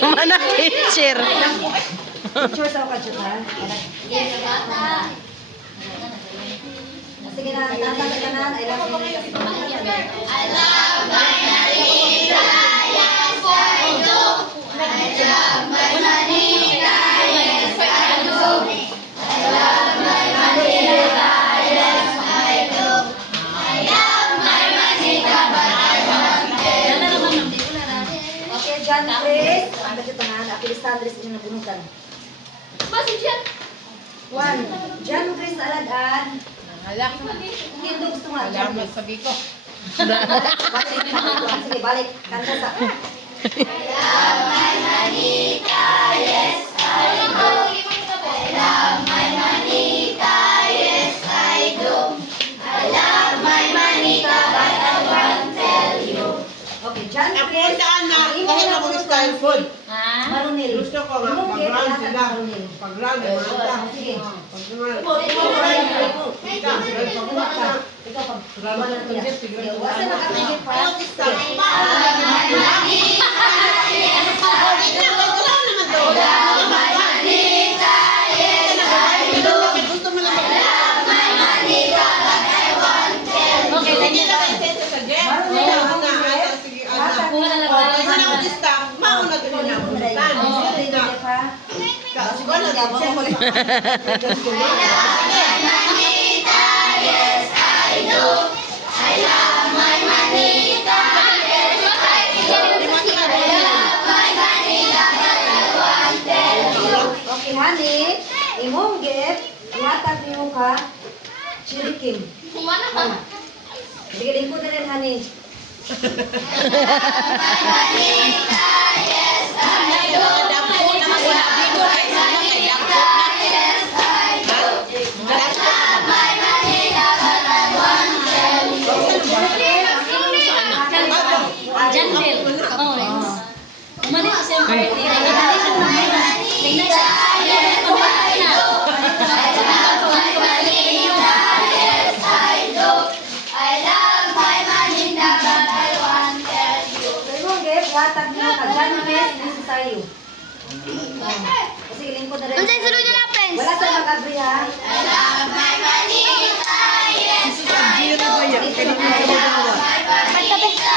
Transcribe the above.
Mana teacher? Teacher sa kadyo ha? Sige na, tatagay ka na. I love you. I love my Manita, yes I do. I love my Manita, yes I do. I love my Manita, yes I do. I love my Manita, but I want it. Okay, John Chris. Ang kadyo tanan. Apilis Sandres yung nabunutan. Masih dyan. 1. John Chris Aladaan. Hindi gusto nga. Salamat sabi ko. Sige, balik. Kanta sa... I love my Manita, yes I do. I love my Manita, yes I do. I love my Manita, but I won't tell you. Okay, John Ako Chris. saan na, kahit ako style food. Marunil. Gusto ko nga, Yung gate, pag-run lahat sila. marunil. Pag-run, manta. Sige. Pag-run. Ikaw pag wala na tiyak. Wasa nakatigil pa. Gusto mo lang Manita, yes I do. I love my Manita, yes I do. I love my Manita, but I won't tell you. Okay, honey. Imong gift, ihatag niyo ka. Chirikim. Kumana ka? Sige, lingkod na rin, honey. Manita, yes I do. Yes I do. I love my Manita, but I won't tell you. Janville. Oh, umali ko siya birthday. Nagkakali siya ng mga. Tingnan siya. Yes I do. I love my Manita, yes I do. I love my Manita, but I won't tell you. So, imong gift, ihatag niyo ka. John Chris, this is sa'yo. Sige, lingkod na rin. Wala sa mag-agree, ha? I love my Manita, yes I do. I love my Manita,